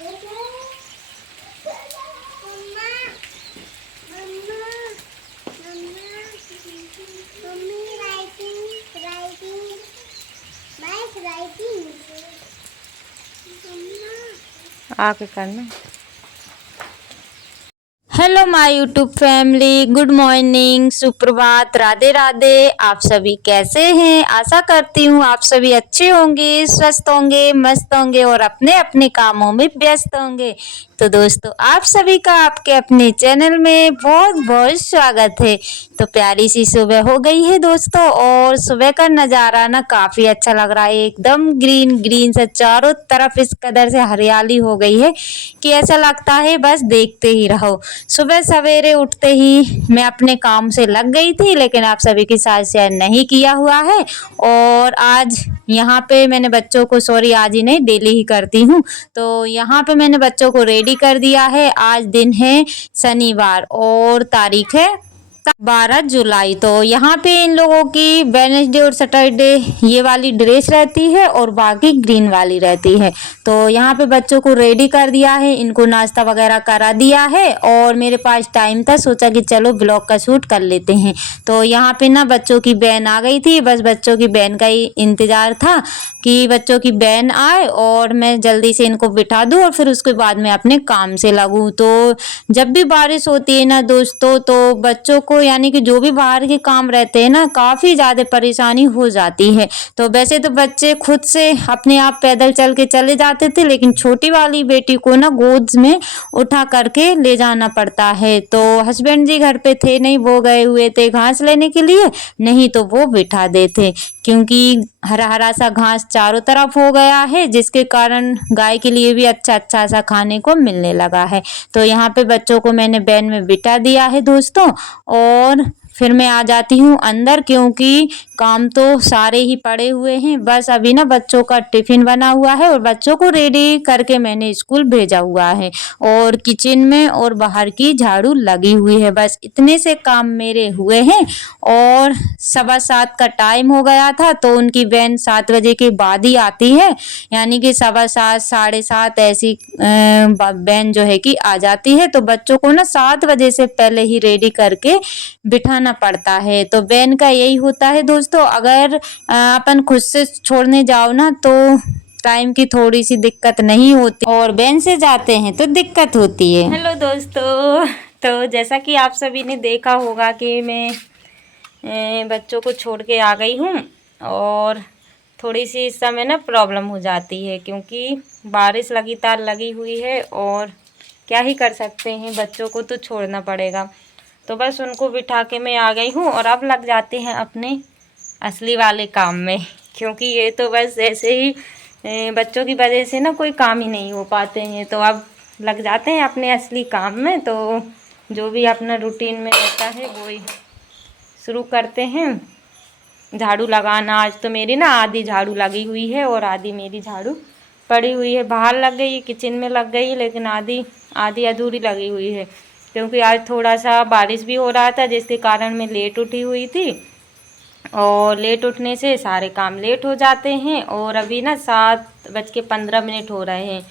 आके करना। Hello my YouTube family, good morning, सुप्रभात, राधे राधे। आप सभी कैसे हैं? आशा करती हूँ आप सभी अच्छे होंगे, स्वस्थ होंगे, मस्त होंगे और अपने अपने कामों में व्यस्त होंगे। तो दोस्तों, आप सभी का आपके अपने चैनल में बहुत बहुत स्वागत है। तो प्यारी सी सुबह हो गई है दोस्तों, और सुबह का नज़ारा ना काफ़ी अच्छा लग रहा है। एकदम ग्रीन ग्रीन से चारों तरफ इस कदर से हरियाली हो गई है कि ऐसा लगता है बस देखते ही रहो। सुबह सवेरे उठते ही मैं अपने काम से लग गई थी, लेकिन आप सभी के साथ शेयर नहीं किया हुआ है। और आज यहाँ पे मैंने बच्चों को, सॉरी आज ही नहीं, डेली ही करती हूँ, तो यहाँ पे मैंने बच्चों को रेडी कर दिया है। आज दिन है शनिवार और तारीख है 12 जुलाई। तो यहाँ पे इन लोगों की वेडनेसडे और सैटरडे ये वाली ड्रेस रहती है और बाकी ग्रीन वाली रहती है। तो यहाँ पे बच्चों को रेडी कर दिया है, इनको नाश्ता वगैरह करा दिया है और मेरे पास टाइम था, सोचा कि चलो ब्लॉग का शूट कर लेते हैं। तो यहाँ पे ना बच्चों की बहन आ गई थी, बस बच्चों की बहन का ही इंतज़ार था कि बच्चों की बहन आए और मैं जल्दी से इनको बिठा दूँ और फिर उसके बाद मैं अपने काम से लगूँ। तो जब भी बारिश होती है ना दोस्तों, तो बच्चों को यानी कि जो भी बाहर के काम रहते हैं ना, काफ़ी ज़्यादा परेशानी हो जाती है। तो वैसे तो बच्चे खुद से अपने आप पैदल चल के चले जाते थे, लेकिन छोटी वाली बेटी को ना गोद में उठा करके ले जाना पड़ता है। तो हस्बैंड जी घर पे थे नहीं, वो गए हुए थे घास लेने के लिए, नहीं तो वो बिठा देते, क्योंकि हरा हरा सा घास चारों तरफ हो गया है, जिसके कारण गाय के लिए भी अच्छा अच्छा सा खाने को मिलने लगा है। तो यहाँ पे बच्चों को मैंने वैन में बिठा दिया है दोस्तों, और फिर मैं आ जाती हूँ अंदर, क्योंकि काम तो सारे ही पड़े हुए हैं। बस अभी ना बच्चों का टिफिन बना हुआ है और बच्चों को रेडी करके मैंने स्कूल भेजा हुआ है, और किचन में और बाहर की झाड़ू लगी हुई है। बस इतने से काम मेरे हुए हैं। और 7:15 का टाइम हो गया था, तो उनकी वैन 7 बजे के बाद ही आती है, यानी कि 7:15 7:30 ऐसी वैन जो है कि आ जाती है। तो बच्चों को ना 7 बजे से पहले ही रेडी करके बिठाना पड़ता है। तो वैन का यही होता है दोस्तों, अगर अपन खुद से छोड़ने जाओ ना तो टाइम की थोड़ी सी दिक्कत नहीं होती, और वैन से जाते हैं तो दिक्कत होती है। हेलो दोस्तों, तो जैसा कि आप सभी ने देखा होगा कि मैं बच्चों को छोड़ के आ गई हूँ, और थोड़ी सी इस समय ना प्रॉब्लम हो जाती है, क्योंकि बारिश लगातार लगी हुई है और क्या ही कर सकते हैं, बच्चों को तो छोड़ना पड़ेगा। तो बस उनको बिठा के मैं आ गई हूँ और अब लग जाते हैं अपने असली वाले काम में, क्योंकि ये तो बस ऐसे ही बच्चों की वजह से ना कोई काम ही नहीं हो पाते हैं। तो अब लग जाते हैं अपने असली काम में। तो जो भी अपना रूटीन में रहता है वो ही शुरू करते हैं। झाड़ू लगाना, आज तो मेरी ना आधी झाड़ू लगी हुई है और आधी मेरी झाड़ू पड़ी हुई है। बाहर लग गई, किचन में लग गई, लेकिन आधी आधी अधूरी लगी हुई है, क्योंकि आज थोड़ा सा बारिश भी हो रहा था, जिसके कारण मैं लेट उठी हुई थी, और लेट उठने से सारे काम लेट हो जाते हैं। और अभी ना 7:15 हो रहे हैं,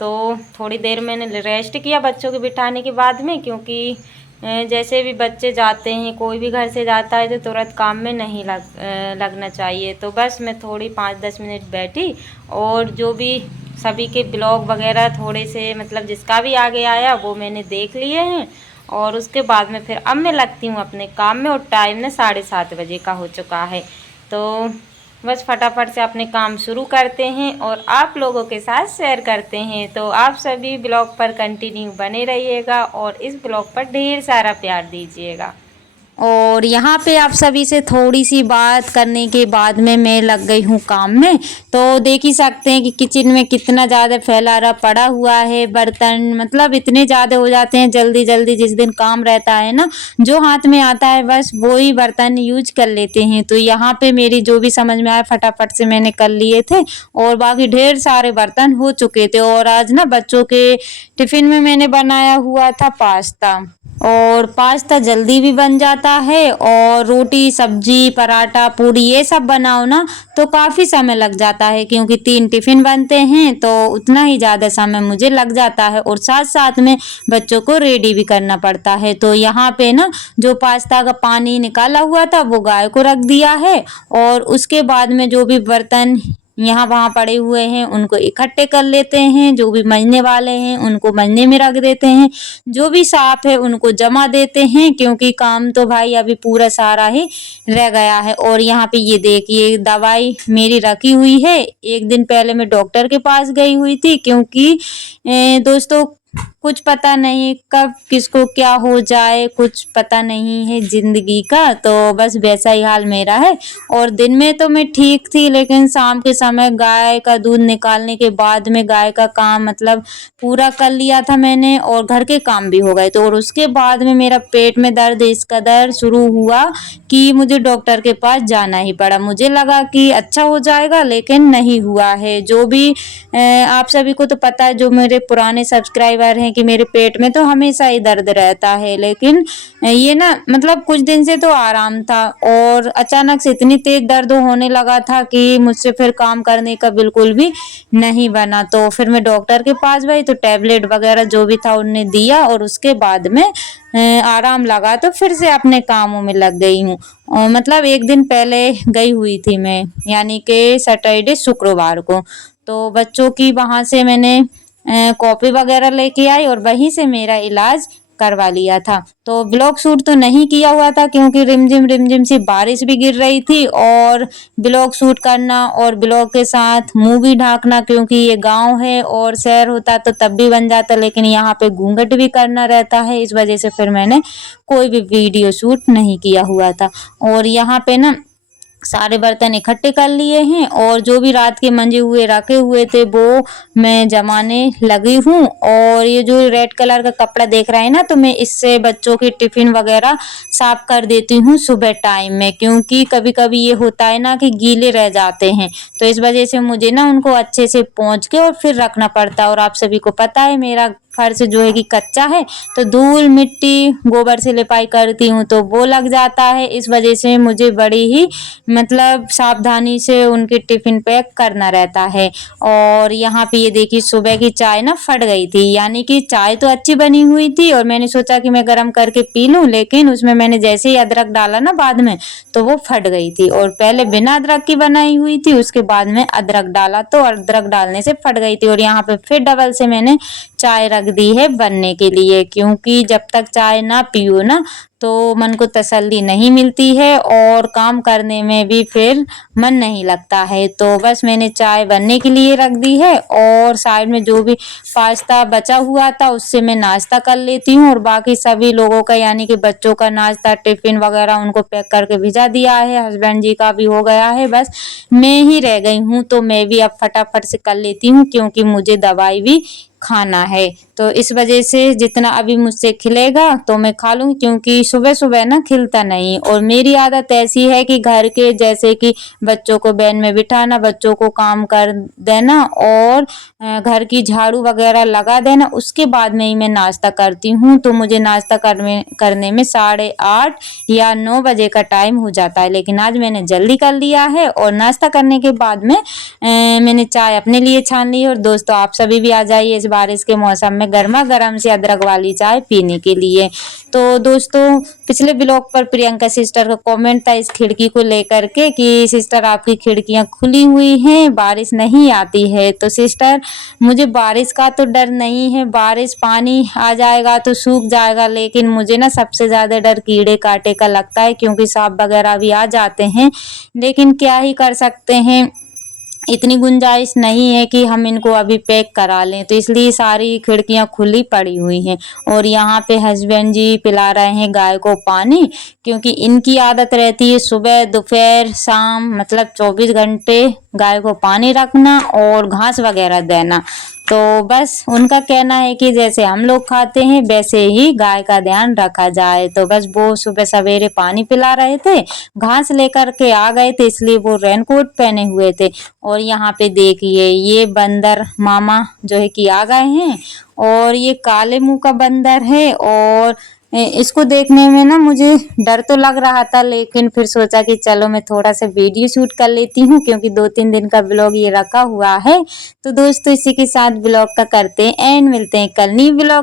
तो थोड़ी देर मैंने रेस्ट किया बच्चों के बिठाने के बाद में, क्योंकि जैसे भी बच्चे जाते हैं, कोई भी घर से जाता है, तो तुरंत काम में नहीं लगना चाहिए। तो बस मैं थोड़ी 5-10 मिनट बैठी, और जो भी सभी के ब्लॉग वगैरह थोड़े से मतलब जिसका भी आगे आया वो मैंने देख लिए हैं, और उसके बाद में फिर अब मैं लगती हूँ अपने काम में। और टाइम ना 7:30 बजे का हो चुका है, तो बस फटाफट से अपने काम शुरू करते हैं और आप लोगों के साथ शेयर करते हैं। तो आप सभी ब्लॉग पर कंटिन्यू बने रहिएगा और इस ब्लॉग पर ढेर सारा प्यार दीजिएगा। और यहाँ पे आप सभी से थोड़ी सी बात करने के बाद में मैं लग गई हूँ काम में। तो देख ही सकते हैं कि किचन में कितना ज़्यादा फैलारा पड़ा हुआ है, बर्तन मतलब इतने ज़्यादा हो जाते हैं जल्दी जल्दी। जिस दिन काम रहता है ना, जो हाथ में आता है बस वो ही बर्तन यूज कर लेते हैं। तो यहाँ पे मेरी जो भी समझ में आया फटाफट से मैंने कर लिए थे, और बाकी ढेर सारे बर्तन हो चुके थे। और आज ना बच्चों के टिफ़िन में मैंने बनाया हुआ था पास्ता, और पास्ता जल्दी भी बन जाता है। और रोटी, सब्जी, पराठा, पूरी ये सब बनाओ ना तो काफ़ी समय लग जाता है, क्योंकि 3 टिफ़िन बनते हैं तो उतना ही ज़्यादा समय मुझे लग जाता है और साथ-साथ में बच्चों को रेडी भी करना पड़ता है। तो यहाँ पे ना जो पास्ता का पानी निकाला हुआ था वो गाय को रख दिया है, और उसके बाद में जो भी बर्तन यहाँ वहाँ पड़े हुए हैं उनको इकट्ठे कर लेते हैं, जो भी मंजने वाले हैं उनको मंजने में रख देते हैं, जो भी साफ है उनको जमा देते हैं, क्योंकि काम तो भाई अभी पूरा सारा ही रह गया है। और यहाँ पे ये देखिए दवाई मेरी रखी हुई है। एक दिन पहले मैं डॉक्टर के पास गई हुई थी, क्योंकि दोस्तों कुछ पता नहीं कब किसको क्या हो जाए, कुछ पता नहीं है जिंदगी का। तो बस वैसा ही हाल मेरा है। और दिन में तो मैं ठीक थी, लेकिन शाम के समय गाय का दूध निकालने के बाद में गाय का काम मतलब पूरा कर लिया था मैंने, और घर के काम भी हो गए। तो और उसके बाद में मेरा पेट में दर्द इस कदर शुरू हुआ कि मुझे डॉक्टर के पास जाना ही पड़ा। मुझे लगा कि अच्छा हो जाएगा, लेकिन नहीं हुआ है। जो भी आप सभी को तो पता है, जो मेरे पुराने सब्सक्राइबर हैं, कि मेरे पेट में तो हमेशा ही दर्द रहता है। लेकिन ये ना मतलब कुछ दिन से तो आराम था, और अचानक से इतनी तेज दर्द होने लगा था कि मुझसे फिर काम करने का बिल्कुल भी नहीं बना। तो फिर मैं डॉक्टर के पास गई, तो टैबलेट वगैरह जो भी था उन्हें दिया, और उसके बाद में आराम लगा तो फिर से अपने कामों में लग गई हूँ। मतलब एक दिन पहले गई हुई थी मैं, यानी कि सैटरडे शुक्रवार को। तो बच्चों की वहाँ से मैंने कॉपी वगैरह लेके आई, और वहीं से मेरा इलाज करवा लिया था। तो ब्लॉग शूट तो नहीं किया हुआ था, क्योंकि रिमझिम सी बारिश भी गिर रही थी, और ब्लॉग शूट करना और ब्लॉग के साथ मुंह भी ढांकना, क्योंकि ये गांव है और शहर होता तो तब भी बन जाता, लेकिन यहाँ पे घूंघट भी करना रहता है। इस वजह से फिर मैंने कोई भी वीडियो शूट नहीं किया हुआ था। और यहाँ पे ना सारे बर्तन इकट्ठे कर लिए हैं, और जो भी रात के मंजे हुए रखे हुए थे वो मैं जमाने लगी हूँ। और ये जो रेड कलर का कपड़ा देख रहे हैं ना, तो मैं इससे बच्चों के टिफिन वगैरह साफ कर देती हूँ सुबह टाइम में, क्योंकि कभी कभी ये होता है ना कि गीले रह जाते हैं। तो इस वजह से मुझे ना उनको अच्छे से पोंछ के और फिर रखना पड़ता है। और आप सभी को पता है मेरा फर्श जो है कि कच्चा है, तो धूल मिट्टी गोबर से लिपाई करती हूँ तो वो लग जाता है। इस वजह से मुझे बड़ी ही मतलब सावधानी से उनके टिफिन पैक करना रहता है। और यहाँ पे ये देखिए सुबह की चाय ना फट गई थी, यानी कि चाय तो अच्छी बनी हुई थी और मैंने सोचा कि मैं गर्म करके पी लूँ, लेकिन उसमें मैंने जैसे ही अदरक डाला ना बाद में, तो वो फट गई थी। और पहले बिना अदरक की बनाई हुई थी, उसके बाद में अदरक डाला तो अदरक डालने से फट गई थी। और यहाँ पे फिर डबल से मैंने चाय रख दी है बनने के लिए, क्योंकि जब तक चाय ना पियो ना तो मन को तसल्ली नहीं मिलती है, और काम करने में भी फिर मन नहीं लगता है। तो बस मैंने चाय बनने के लिए रख दी है, और साइड में जो भी पास्ता बचा हुआ था उससे मैं नाश्ता कर लेती हूँ। और बाकी सभी लोगों का यानी कि बच्चों का नाश्ता टिफिन वगैरह उनको पैक करके भिजा दिया है, हस्बैंड जी का भी हो गया है, बस मैं ही रह गई हूँ। तो मैं भी अब फटाफट से कर लेती हूँ, क्योंकि मुझे दवाई भी खाना है। तो इस वजह से जितना अभी मुझसे खिलेगा तो मैं खा लूँगी, क्योंकि सुबह सुबह ना खिलता नहीं। और मेरी आदत ऐसी है कि घर के जैसे कि बच्चों को वैन में बिठाना, बच्चों को काम कर देना, और घर की झाड़ू वगैरह लगा देना, उसके बाद में ही मैं नाश्ता करती हूँ। तो मुझे नाश्ता करने में 8:30 या 9 बजे का टाइम हो जाता है, लेकिन आज मैंने जल्दी कर लिया है। और नाश्ता करने के बाद में मैंने चाय अपने लिए छान ली। और दोस्तों आप सभी भी आ जाइए इस बारिश के मौसम में गर्मा गर्म से अदरक वाली चाय पीने के लिए। तो दोस्तों पिछले ब्लॉग पर प्रियंका सिस्टर का कमेंट था इस खिड़की को लेकर के कि सिस्टर आपकी खिड़कियां खुली हुई हैं, बारिश नहीं आती है। तो सिस्टर मुझे बारिश का तो डर नहीं है, बारिश पानी आ जाएगा तो सूख जाएगा, लेकिन मुझे ना सबसे ज़्यादा डर कीड़े कांटे का लगता है, क्योंकि सांप वगैरह भी आ जाते हैं। लेकिन क्या ही कर सकते हैं, इतनी गुंजाइश नहीं है कि हम इनको अभी पैक करा लें, तो इसलिए सारी खिड़कियां खुली पड़ी हुई हैं। और यहाँ पे हस्बैंड जी पिला रहे हैं गाय को पानी, क्योंकि इनकी आदत रहती है सुबह दोपहर शाम मतलब 24 घंटे गाय को पानी रखना और घास वगैरह देना। तो बस उनका कहना है कि जैसे हम लोग खाते हैं वैसे ही गाय का ध्यान रखा जाए। तो बस वो सुबह सवेरे पानी पिला रहे थे, घास लेकर के आ गए थे, इसलिए वो रेनकोट पहने हुए थे। और यहाँ पे देखिए ये बंदर मामा जो है कि आ गए हैं, और ये काले मुंह का बंदर है, और इसको देखने में ना मुझे डर तो लग रहा था, लेकिन फिर सोचा कि चलो मैं थोड़ा सा वीडियो शूट कर लेती हूँ, क्योंकि 2-3 दिन का ब्लॉग ये रखा हुआ है। तो दोस्तों इसी के साथ ब्लॉग का करते हैं एंड, मिलते हैं कल नई ब्लॉग